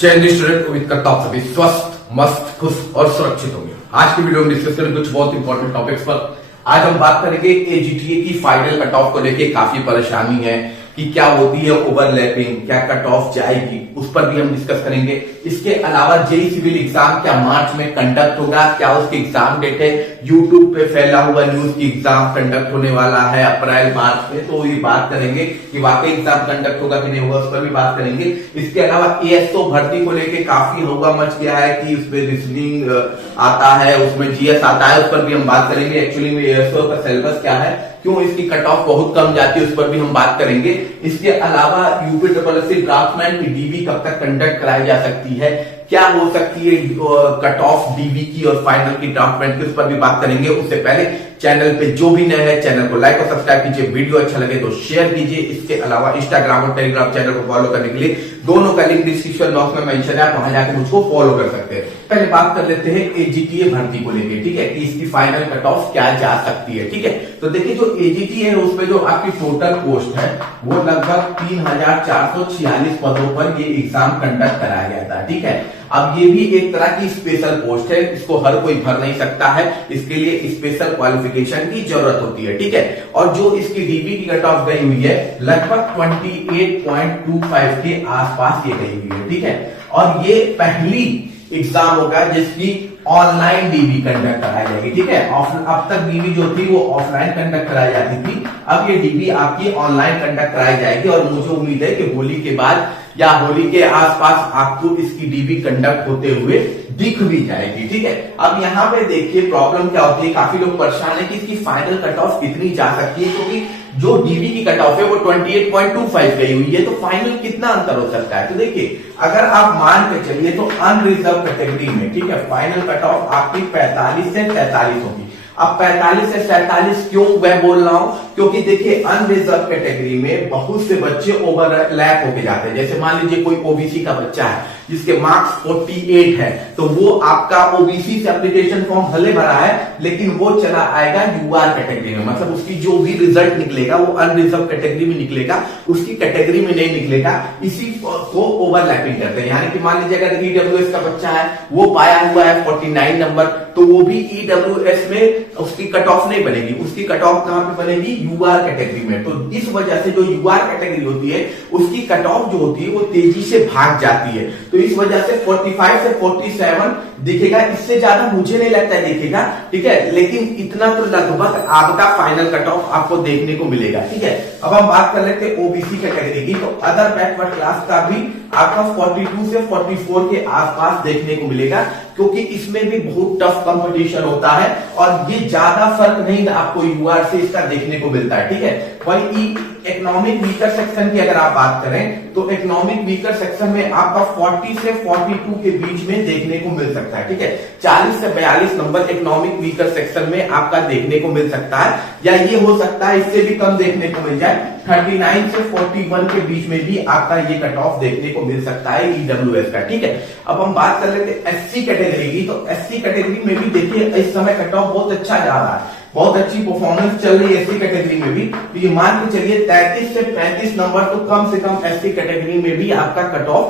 चयनित स्टूडेंट उम्मीद करता हूं सभी स्वस्थ मस्त खुश और सुरक्षित होंगे। आज की वीडियो में डिस्कस करेंगे कुछ बहुत इंपॉर्टेंट टॉपिक्स पर। आज हम बात करेंगे एजीटीए की फाइनल कट ऑफ को लेकर काफी परेशानी है कि क्या होती है ओवरलैपिंग, क्या कट ऑफ जाएगी, उस पर भी हम डिस्कस करेंगे। इसके अलावा जेई सिविल एग्जाम क्या मार्च में कंडक्ट होगा, क्या उसकी एग्जाम डेट है। यूट्यूब पे फैला हुआ न्यूज की एग्जाम कंडक्ट होने वाला है अप्रैल मार्च में, तो ये बात करेंगे कि वाकई एग्जाम कंडक्ट होगा कि नहीं होगा, उस पर भी बात करेंगे। इसके अलावा एएसओ भर्ती को लेकर काफी होगा मच गया है कि उसमें रीजनिंग आता है, उसमें जीएस आता है, उस पर भी हम बात करेंगे। एक्चुअली में एएसओ का सिलेबस क्या है, क्यों इसकी कट ऑफ बहुत कम जाती है, उस पर भी हम बात करेंगे। इसके अलावा यूपी SSC ड्राफ्टमैन की डीबी कब तक कंडक्ट कराई जा सकती है, क्या हो सकती है कट ऑफ डीबी की और फाइनल की ड्राफ्टमैन की, उस पर भी बात करेंगे। उससे पहले चैनल पे जो भी नए हैं चैनल को लाइक और सब्सक्राइब कीजिए, वीडियो अच्छा लगे तो शेयर कीजिए। इसके अलावा इंस्टाग्राम और टेलीग्राम चैनल को फॉलो करने के लिए दोनों का लिंक डिस्क्रिप्शन बॉक्स में मेंशन है, वहां जाकर मुझको फॉलो कर सकते हैं। पहले बात कर लेते हैं एजीटीए भर्ती को लेकर, ठीक है, कि इसकी फाइनल कट ऑफ क्या जा सकती है, ठीक है। तो देखिए जो एजीटीए है उसमें जो आपकी टोटल पोस्ट है वो लगभग 3446 पदों पर ये एग्जाम कंडक्ट कराया गया था, ठीक है। अब ये भी एक तरह की स्पेशल पोस्ट है, इसको हर कोई भर नहीं सकता है, इसके लिए स्पेशल क्वालिफिकेशन की जरूरत होती है, ठीक है। और जो इसकी डीबी की कट ऑफ गई हुई है लगभग 28.25 के आसपास ये गई हुई है, ठीक है। और ये पहली एग्जाम होगा जिसकी ऑनलाइन डीबी कंडक्ट कराई जाएगी, ठीक है। अब तक डीबी जो थी वो ऑफलाइन कंडक्ट कराई जाती थी, अब ये डीबी आपकी ऑनलाइन कंडक्ट कराई जाएगी। और मुझे उम्मीद है कि होली के बाद या होली के आसपास आपको इसकी डीबी कंडक्ट होते हुए दिख भी जाएगी, ठीक है। अब यहाँ पे देखिए प्रॉब्लम क्या होती है, काफी लोग परेशान है कि इसकी फाइनल कट ऑफ कितनी जा सकती है, क्योंकि जो डीबी की कट ऑफ है वो 28.25 गई हुई है, तो फाइनल कितना अंतर हो सकता है। तो देखिए अगर आप मान के चलिए तो अनरिजर्व कैटेगरी में, ठीक है, फाइनल कट ऑफ आपकी 45 से 43 होगी। अब 45 से 47 क्यों मैं बोल रहा हूं, क्योंकि देखिए अनरिजर्व कैटेगरी में बहुत से बच्चे ओवरलैप होके जाते हैं। जैसे मान लीजिए कोई ओबीसी का बच्चा है जिसके मार्क्स 48 है, तो वो आपका ओबीसी से एप्लीकेशन फॉर्म भले भरा है लेकिन वो चला आएगा यूआर कैटेगरी में, मतलब उसकी जो भी रिजल्ट निकलेगा वो अनरिजर्व कैटेगरी में निकलेगा, उसकी कैटेगरी में नहीं निकलेगा। इसी को ओवरलैपिंग करते हैं। यानी कि मान लीजिए अगर ईडब्ल्यूएस का बच्चा है वो पाया हुआ है 49 नंबर, तो वो भी ईडब्ल्यूएस में उसकी कट ऑफ नहीं बनेगी, उसकी कट ऑफ कहां पे बनेगी, यूआर कैटेगरी में। तो इस वजह से जो यूआर कैटेगरी होती है उसकी कट ऑफ जो होती है वो तेजी से भाग जाती है, तो इस वजह से 45 से 47 दिखेगा, इससे ज्यादा मुझे नहीं लगता है दिखेगा, ठीक है। लेकिन इतना तो लगभग आपका फाइनल कट ऑफ आपको देखने को मिलेगा, ठीक है। अब हम बात कर लेते हैं ओबीसी कैटेगरी की, तो अदर बैकवर्ड क्लास का भी आपका 42 से 44 के आसपास देखने को मिलेगा, क्योंकि इसमें भी बहुत टफ कंपटीशन होता है और ये ज्यादा फर्क नहीं आपको यूआर से इसका देखने को मिलता है, ठीक है। वही इकोनॉमिक वीकर सेक्शन की अगर आप बात करें तो इकोनॉमिक वीकर सेक्शन में आपका 40 से 42 के बीच में देखने को मिल सकता है, ठीक है। 40 से 42 नंबर इकोनॉमिक वीकर सेक्शन में आपका देखने को मिल सकता है, या ये हो सकता है इससे भी कम देखने को मिल जाए, 39 से 41 के बीच में भी आपका ये कट ऑफ देखने को मिल सकता है ईडब्ल्यूएस का, ठीक है। अब हम बात कर लेते हैं एससी कैटेगरी की, तो एससी कैटेगरी में भी देखिए इस समय कट ऑफ बहुत अच्छा जा रहा है, बहुत अच्छी परफॉर्मेंस चल रही है एससी कैटेगरी में भी। तो ये मान के चलिए 33 से 35 नंबर तो कम से कम एससी कैटेगरी में भी आपका कट ऑफ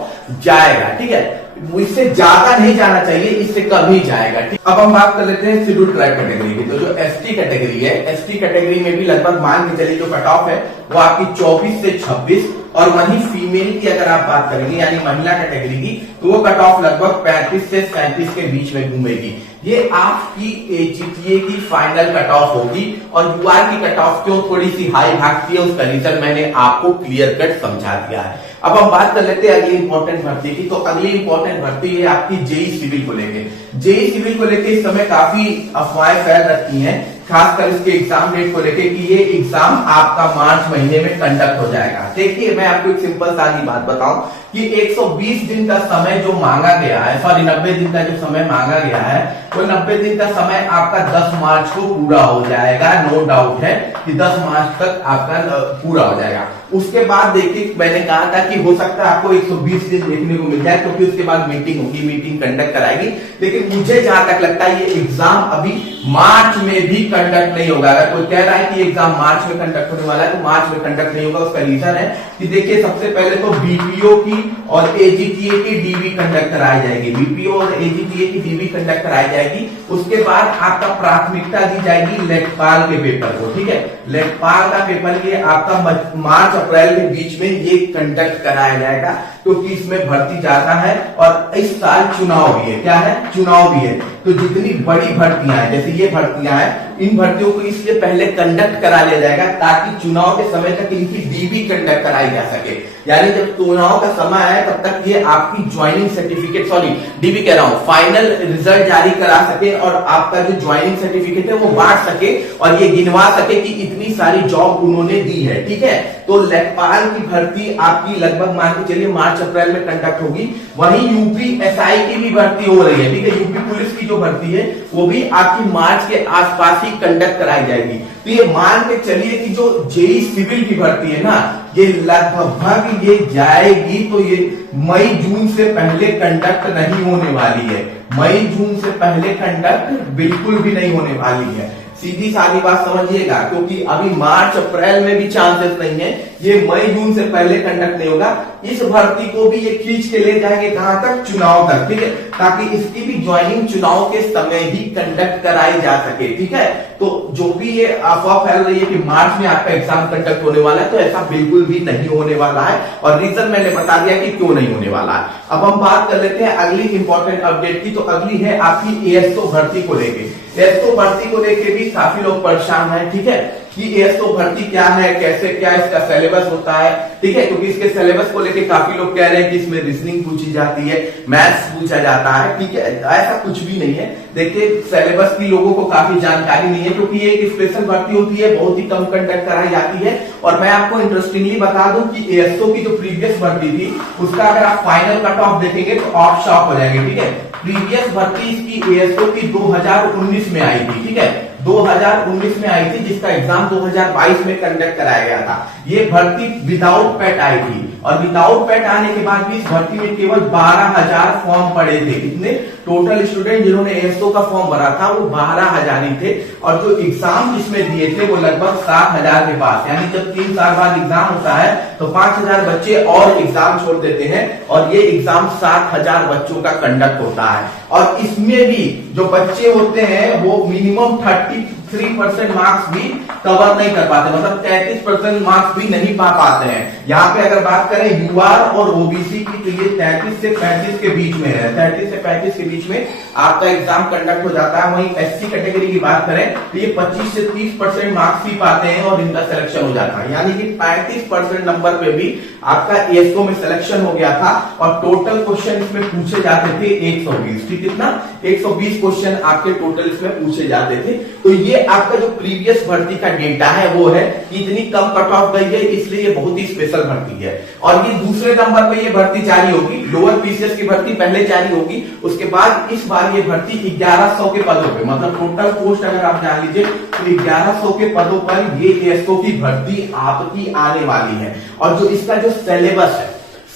जाएगा, ठीक है। इससे ज्यादा नहीं जाना चाहिए, इससे कम ही जाएगा, ठीक। अब हम बात कर लेते हैं शेड्यूल्ड ट्राइब कैटेगरी की, तो जो एसटी कैटेगरी है, एसटी कैटेगरी में भी लगभग मान के चलिए जो कट ऑफ है वो आपकी 24 से 26, और वहीं फीमेल की अगर आप बात करेंगे यानी महिला कैटेगरी की, तो वो कट ऑफ लगभग 35 से 37 के बीच में घूमेगी। ये आपकी एजीटीए की फाइनल कट ऑफ होगी। और यूआर की कट ऑफ क्यों थोड़ी सी हाई भागती है उसका रीजन मैंने आपको क्लियर कट समझा दिया है। अब हम बात कर लेते हैं अगली इंपॉर्टेंट भर्ती की, तो अगली इंपॉर्टेंट भर्ती है आपकी जेई सिविल को लेके। जेई सिविल को लेके इस समय काफी अफवाहें फैल रखी हैं, खासकर इसके एग्जाम डेट को लेके कि ये एग्जाम आपका मार्च महीने में कंडक्ट हो जाएगा। देखिए मैं आपको एक सिंपल सारी बात बताऊं कि 120 दिन का समय जो मांगा गया है, सॉरी 90 दिन का जो समय मांगा गया है, वो 90 दिन का समय आपका 10 मार्च को पूरा हो जाएगा। नो डाउट है कि 10 मार्च तक आपका पूरा हो जाएगा। उसके बाद देखिए मैंने कहा था कि हो सकता है आपको 120 दिन देखने को मिल जाए, क्योंकि उसके बाद मीटिंग होगी, मीटिंग कंडक्ट कराएगी। लेकिन मुझे जहां तक लगता है ये एग्जाम अभी मार्च में भी कंडक्ट नहीं होगा। अगर कोई कह रहा है कि एग्जाम मार्च में कंडक्ट होने वाला है तो मार्च में कंडक्ट नहीं होगा। उसका रीजन है कि देखिए सबसे पहले तो बीपीओ की और एजीटीए की डीबी कंडक्ट कराई जाएगी, बीपीओ और एजीटीए की डीबी कंडक्ट कराई जाएगी। उसके बाद आपका प्राथमिकता दी जाएगी लेखपाल के पेपर को, ठीक है। लेखपाल का पेपर ये आपका मार्च अप्रैल के बीच में ये कंडक्ट कराया जाएगा, क्योंकि इसमें भर्ती ज्यादा है और इस साल चुनाव भी है। क्या है? चुनाव भी है। तो जितनी बड़ी भर्तियां हैं, जैसे ये भर्तियां हैं, इन भर्तियों को इसलिए पहले कंडक्ट करा लिया जाएगा ताकि चुनाव के समय तक इनकी डीबी कंडक्ट कराई जा सके। यानी जब चुनाव का समय है तब तक ये आपकी ज्वाइनिंग सर्टिफिकेट, सॉरी डीबी कह रहा हूं, फाइनल रिजल्ट जारी करा सके और आपका जो ज्वाइनिंग सर्टिफिकेट है वो बांट सके और ये गिनवा सके कि इतनी सारी जॉब उन्होंने दी है, ठीक है। तो लेखपाल की भर्ती आपकी लगभग मान के चलिए मार्च अप्रैल में कंडक्ट होगी। वहीं यूपी एसआई की भी भर्ती हो रही है, ठीक है। यूपी पुलिस की जो भर्ती है वो भी आपकी मार्च के आसपास ही कंडक्ट कराई जाएगी। तो ये मान के चलिए कि जो जेई सिविल की भर्ती है ना, ये लगभग ये जाएगी तो ये मई जून से पहले कंडक्ट नहीं होने वाली है। मई जून से पहले कंडक्ट बिल्कुल भी नहीं होने वाली है। सीधी सादी बात समझिएगा, क्योंकि अभी मार्च अप्रैल में भी चांसेस नहीं है, ये मई जून से पहले कंडक्ट नहीं होगा। इस भर्ती को भी ये खींच के ले जाएंगे कहां तक? चुनाव तक, ठीक है, ताकि इसकी भी ज्वाइनिंग चुनाव के समय ही कंडक्ट कराई जा सके, ठीक है। तो जो भी ये अफवाह फैल रही है कि मार्च में आपका एग्जाम कंडक्ट होने वाला है, तो ऐसा बिल्कुल भी नहीं होने वाला है और रीजन मैंने बता दिया कि क्यों नहीं होने वाला है। अब हम बात कर लेते हैं अगली इंपॉर्टेंट अपडेट की। तो अगली है आपकी एएसओ भर्ती को लेके। एएसओ भर्ती को लेके भी काफी लोग परेशान हैं, ठीक है, कि एएसओ भर्ती क्या है, कैसे क्या इसका सिलेबस होता है, ठीक है। क्योंकि इसके सिलेबस को लेके काफी लोग कह रहे हैं कि इसमें रीजनिंग पूछी जाती है, मैथ्स पूछा जाता है, ठीक है। ऐसा कुछ भी नहीं है। देखिए सिलेबस की लोगों को काफी जानकारी नहीं है, क्योंकि ये एक स्पेशल भर्ती होती है, बहुत ही कम कंडक्ट कराई जाती है। और मैं आपको इंटरेस्टिंगली बता दूं कि एएसओ की जो प्रीवियस भर्ती थी उसका अगर आप फाइनल कट ऑफ देखेंगे तो आप शॉक हो जाएंगे, ठीक है। प्रीवियस भर्ती इसकी एएसओ की 2019 में आई थी, ठीक है, 2019 में आई थी, जिसका एग्जाम 2022 में कंडक्ट कराया गया था। ये भर्ती विदाउट पैट आई थी और विदाउट पैट आने के बाद भी इस भर्ती में केवल 12,000 फॉर्म पड़े थे। कितने टोटल स्टूडेंट जिन्होंने एएसओ का फॉर्म भरा था वो 12,000 ही थे और जो एग्जाम जिसमें दिए थे वो लगभग 7,000 के पास। यानी जब 3 साल बाद एग्जाम होता है तो 5,000 बच्चे और एग्जाम छोड़ देते हैं और ये एग्जाम 7,000 बच्चों का कंडक्ट होता है। और इसमें भी जो बच्चे होते हैं वो मिनिमम 33% मार्क्स भी कवर नहीं कर पाते, मतलब 33% मार्क्स भी नहीं पा पाते हैं। यहाँ पे अगर बात करें यूआर और ओबीसी की तो ये 33 से 35 के बीच में है, 33 से 35 के बीच में आपका एग्जाम कंडक्ट हो जाता है। वहीं एससी कैटेगरी की बात करें तो ये 25 से 30% मार्क्स ही पाते हैं और इनका सिलेक्शन हो जाता है। यानी कि 35% नंबर पे भी आपका एएसओ में सिलेक्शन हो गया था और टोटल क्वेश्चन इसमें पूछे जाते थे 120, ठीक, कितना 120 क्वेश्चन आपके टोटल इसमें पूछे जाते थे। तो ये आपका जो प्रीवियस भर्ती का डेटा है वो है कि इतनी कम कट ऑफ गई है, इसलिए ये बहुत ही स्पेशल भर्ती है। और ये दूसरे नंबर पे ये भर्ती जारी होगी, लोअर पीसीएस की भर्ती पहले जारी होगी, उसके बाद इस बार ये भर्ती 1100 के पदों पे, मतलब टोटल पोस्ट अगर आप जान लीजिए तो 1100 के पदों पर ये एएसओ की भर्ती आपकी आने वाली है। और जो इसका जो सिलेबस है,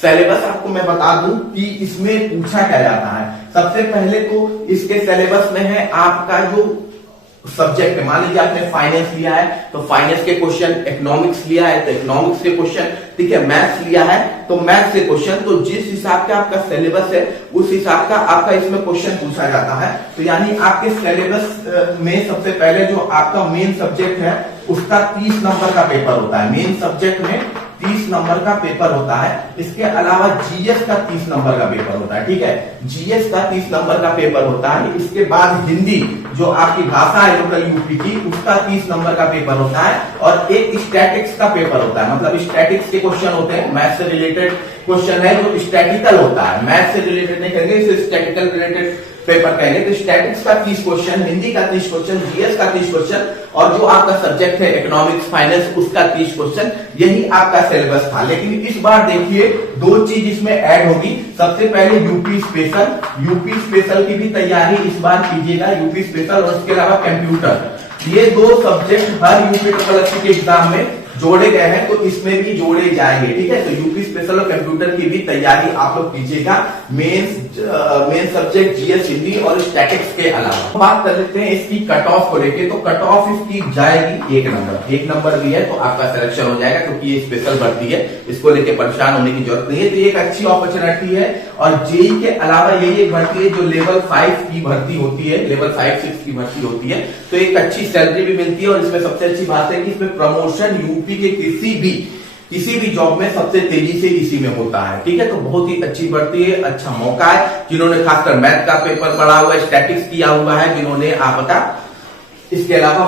सिलेबस आपको मैं बता दूं कि इसमें पूछा क्या जाता है। सबसे पहले तो इसके सिलेबस में है आपका जो सब्जेक्ट है, मान लीजिए आपने फाइनेंस लिया है तो फाइनेंस के क्वेश्चन, इकोनॉमिक्स लिया है तो इकोनॉमिक्स के क्वेश्चन, ठीक है, मैथ्स लिया है तो मैथ्स के क्वेश्चन। तो जिस हिसाब का आपका सिलेबस है उस हिसाब का आपका इसमें क्वेश्चन पूछा जाता है। तो यानी आपके सिलेबस में सबसे पहले जो आपका मेन सब्जेक्ट है उसका 30 नंबर का पेपर होता है। मेन सब्जेक्ट में 30 नंबर का पेपर होता है। इसके अलावा जीएस का 30 नंबर का पेपर होता है, ठीक है, जीएस का 30 नंबर का पेपर होता है। इसके बाद हिंदी जो आपकी भाषा है लोकल यूपी की, उसका 30 नंबर का पेपर होता है और एक स्टैटिक्स का पेपर होता है। मतलब स्टैटिक्स के क्वेश्चन होते हैं, मैथ से रिलेटेड क्वेश्चन है जो स्टैटिकल होता है, मैथ से रिलेटेड नहीं कहेंगे, इसे स्टैटिकल रिलेटेड पेपर कहेंगे। तो स्टैटिक्स का 30 क्वेश्चन, हिंदी का 30 क्वेश्चन, जीएस का 30 क्वेश्चन और जो आपका सब्जेक्ट है इकोनॉमिक्स फाइनेंस उसका 30 क्वेश्चन। यही आपका सिलेबस था। लेकिन इस बार देखिए 2 चीज इसमें ऐड होगी। सबसे पहले यूपी स्पेशल की भी तैयारी इस बार कीजिएगा, यूपी स्पेशल और उसके अलावा कंप्यूटर। ये 2 सब्जेक्ट हर यूपी ट्रिपल एससी के एग्जाम में जोड़े गए हैं तो इसमें भी जोड़े जाएंगे, ठीक है। तो यूपी स्पेशल और कंप्यूटर की भी तैयारी आप लोग कीजिएगा, मेन सब्जेक्ट जीएस, हिंदी और स्टैटिक्स के अलावा। बात कर लेते हैं इसकी कट ऑफ को लेके। तो कट ऑफ इसकी जाएगी 1 नंबर भी है तो आपका सिलेक्शन हो जाएगा, क्योंकि ये स्पेशल भर्ती है, इसको लेके परेशान होने की जरूरत नहीं है। तो ये एक अच्छी अपॉर्चुनिटी है। और जेई के अलावा यही एक भर्ती है जो लेवल 5 की भर्ती होती है, लेवल 5-6 की भर्ती होती है। तो एक अच्छी सैलरी भी मिलती है और इसमें सबसे अच्छी बात है कि इसमें प्रमोशन यूपी के किसी भी जॉब में सबसे तेजी से इसी में होता है, ठीक है। तो बहुत ही अच्छी भर्ती है, अच्छा मौका है। जिन्होंने खासकर मैथ का पेपर पढ़ा हुआ है, स्टैटिक्स किया हुआ है, जिन्होंने आपका इसके अलावा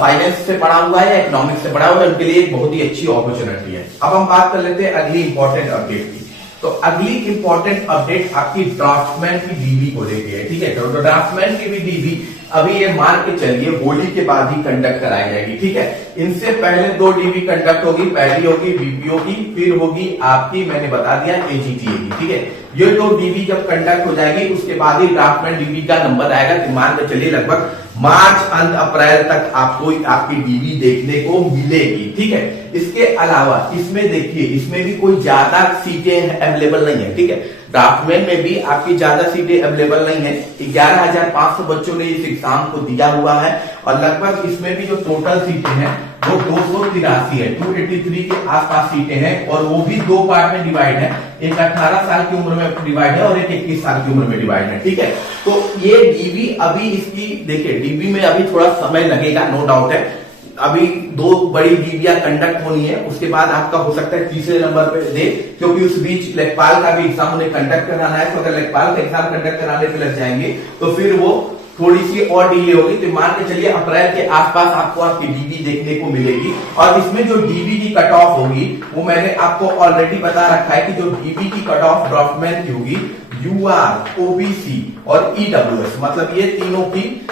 फाइनेंस से पढ़ा हुआ है, इकोनॉमिक्स से पढ़ा हुआ है, उनके लिए एक बहुत ही अच्छी अपॉर्चुनिटी है। अब हम बात कर लेते हैं अगली इंपॉर्टेंट अपडेट की। तो अगली इंपॉर्टेंट अपडेट आपकी ड्राफ्टमैन की डीबी को लेके है, ठीक है। तो ड्राफ्टमैन की भी डीबी अभी ये मान के चलिए होली के बाद ही कंडक्ट कराई जाएगी, ठीक है। इनसे पहले 2 डीबी कंडक्ट होगी, पहली होगी बीपीओ की, फिर होगी आपकी, मैंने बता दिया, एजीटीए की, ठीक है। ये 2 डीबी जब कंडक्ट हो जाएगी उसके बाद ही ड्राफ्टमैन डीबी का नंबर आएगा। तो मान के चलिए लगभग मार्च अंत अप्रैल तक आपको आपकी डीबी देखने को मिलेगी, ठीक है। इसके अलावा इसमें देखिए, इसमें भी कोई ज्यादा सीटें अवेलेबल नहीं है, ठीक है। ड्राफ्टमैन में भी आपकी ज्यादा सीटें अवेलेबल नहीं है। 11,500 बच्चों ने इस एग्जाम को दिया हुआ है और लगभग इसमें भी जो टोटल सीटें हैं वो 283 है, 283 के आसपास सीटें हैं। और वो भी 2 पार्ट में डिवाइड है, एक 18 साल की उम्र में डिवाइड है और एक 21 साल की उम्र में डिवाइड है, ठीक है। तो ये डीबी अभी इसकी देखिए, डीबी में अभी थोड़ा समय लगेगा, नो डाउट है। अभी 2 बड़ी डीबियां कंडक्ट होनी है, उसके बाद आपका हो सकता है तीसरे नंबर पे दे, क्योंकि उस बीच लेखपाल का भी एग्जाम उन्हें कंडक्ट कराना है। तो अगर लेखपाल का एग्जाम कंडक्ट कराने पे लग जाएंगे तो फिर वो थोड़ी सी और डिले होगी। तो मान के चलिए अप्रैल के आसपास आपको आपकी डीबी देखने को मिलेगी। और इसमें जो डीबी की कट ऑफ होगी वो मैंने आपको ऑलरेडी बता रखा है कि जो डीबी की कट ऑफ ड्राफ्टमैन की होगी, यूआर, ओबीसी और ईडब्ल्यूएस, मतलब ये तीनों की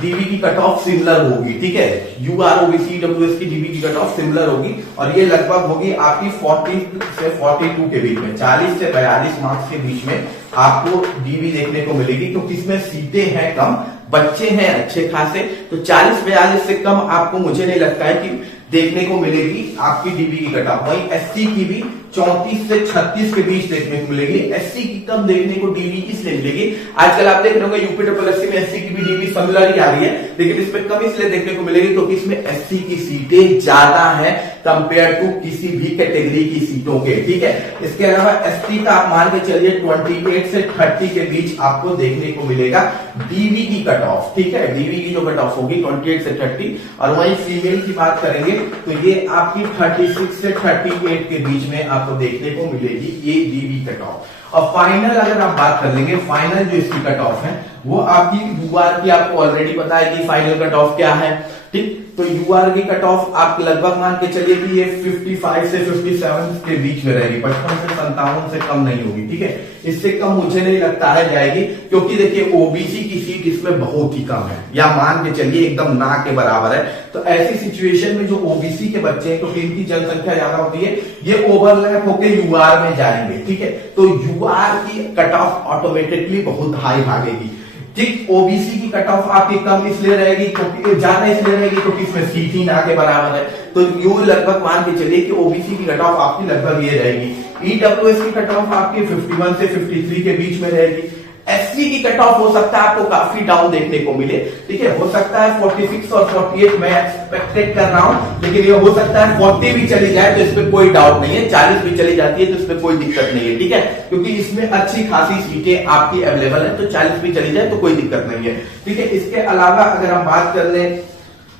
डीबी की कट ऑफ सिमिलर होगी, ठीक है। यूआर, ओबीसी, ईडब्ल्यूएस की डीबी की कट ऑफ सिमिलर होगी और ये लगभग होगी आपकी 40 से 42 के बीच में, 40 से 42 मार्क्स के बीच में आपको डीबी देखने को मिलेगी, क्योंकि इसमें सीटें हैं कम, बच्चे हैं अच्छे खासे। तो 40-42 से कम आपको मुझे नहीं लगता है कि देखने को मिलेगी आपकी डीबी की कट ऑफ। वहीं एससी की भी 34 से 36 के बीच देखने को मिलेगी। एससी की कम देखने को डीबी इसलिए मिलेगी, आजकल आप देख रहे होंगे यूपीएससी में एससी की भी डीबी सिमिलर ही आ रही है, लेकिन इसमें कम इसलिए देखने को मिलेगी क्योंकि इसमें एससी की सीटें ज्यादा हैं कंपेयर टू किसी भी कैटेगरी की सीटों के, ठीक है। इसके अलावा एसटी का आप मान के चलिए 28 से 30 के बीच आपको देखने को मिलेगा डीबी की कट ऑफ, ठीक है। डीबी की जो कट ऑफ होगी 28 से 30। और वहीं फीमेल की बात करेंगे तो ये आपकी 36 से 38 के बीच में आपको देखने को मिलेगी ये डीबी कट ऑफ। और फाइनल अगर आप बात कर लेंगे, फाइनल जो इसकी कट ऑफ है वो आपकी यूआर की आपको ऑलरेडी पता है कि फाइनल कट ऑफ क्या है, ठीक। तो यूआर की कट ऑफ आप लगभग मान के चलिए कि ये 55 से 57 के बीच में रहेगी, 55 से 57 से कम नहीं होगी, ठीक है। इससे कम मुझे नहीं लगता है जाएगी, क्योंकि देखिए ओबीसी की सीट इसमें बहुत ही कम है, या मान के चलिए एकदम ना के बराबर है। तो ऐसी सिचुएशन में जो ओबीसी के बच्चे हैं, क्योंकि इनकी जनसंख्या ज्यादा होती है, ये ओवरलैप होकर यूआर में जाएंगे, ठीक है। तो यूआर की कट ऑफ ऑटोमेटिकली बहुत हाई भागेगी, ठीक। ओबीसी की कट ऑफ आपकी कम इसलिए रहेगी क्योंकि ज्यादा इसलिए रहेगी क्योंकि इसमें सीट ही ना के बराबर है। तो यू लगभग मान के चलिए कि ओबीसी की कट ऑफ आपकी लगभग ये रहेगी। ईडब्ल्यूएस की कट ऑफ आपकी 51 से 53 के बीच में रहेगी। एससी की कट ऑफ हो सकता है आपको काफी डाउन देखने को मिले, ठीक है। हो सकता है 46 और 48 मैं एक्सपेक्टेड कर रहा हूं, लेकिन ये हो सकता है 40 भी चली जाए तो इसमें कोई डाउट नहीं है, 40 भी चली जाती है तो इसमें कोई दिक्कत नहीं है, ठीक है। क्योंकि इसमें अच्छी खासी सीटें आपकी अवेलेबल है, तो 40 भी चली जाए तो कोई दिक्कत नहीं है, ठीक है। इसके अलावा अगर हम बात कर ले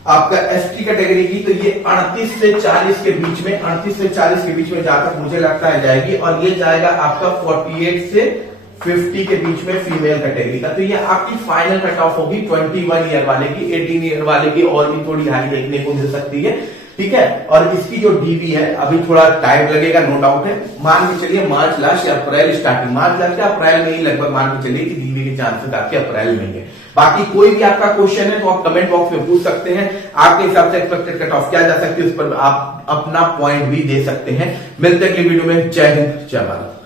आपका एसटी कैटेगरी की, तो ये 38 से 40 के बीच में, 38 से 40 के बीच में जाकर मुझे लगता है जाएगी। और ये जाएगा आपका 48 से 50 के बीच में फीमेल कैटेगरी का। तो ये आपकी फाइनल कट ऑफ होगी 21 ईयर वाले की, 18 ईयर वाले की और भी थोड़ी हाई देखने को मिल सकती है, ठीक है। और इसकी जो डीबी है अभी थोड़ा टाइम लगेगा, नो डाउट है। मान के चलिए मार्च लास्ट या अप्रैल स्टार्टिंग, मार्च लास्ट या अप्रैल में ही लगभग मान के चलिए कि डीबी के चांसेस आपके अप्रैल में है। बाकी कोई भी आपका क्वेश्चन है तो आप कमेंट बॉक्स में पूछ सकते हैं, आपके हिसाब से एक्सपेक्टेड कट ऑफ क्या जा सकती है उस पर आप अपना पॉइंट भी दे सकते हैं। मिलते हैं अगली वीडियो में। जय हिंद, जय भारत।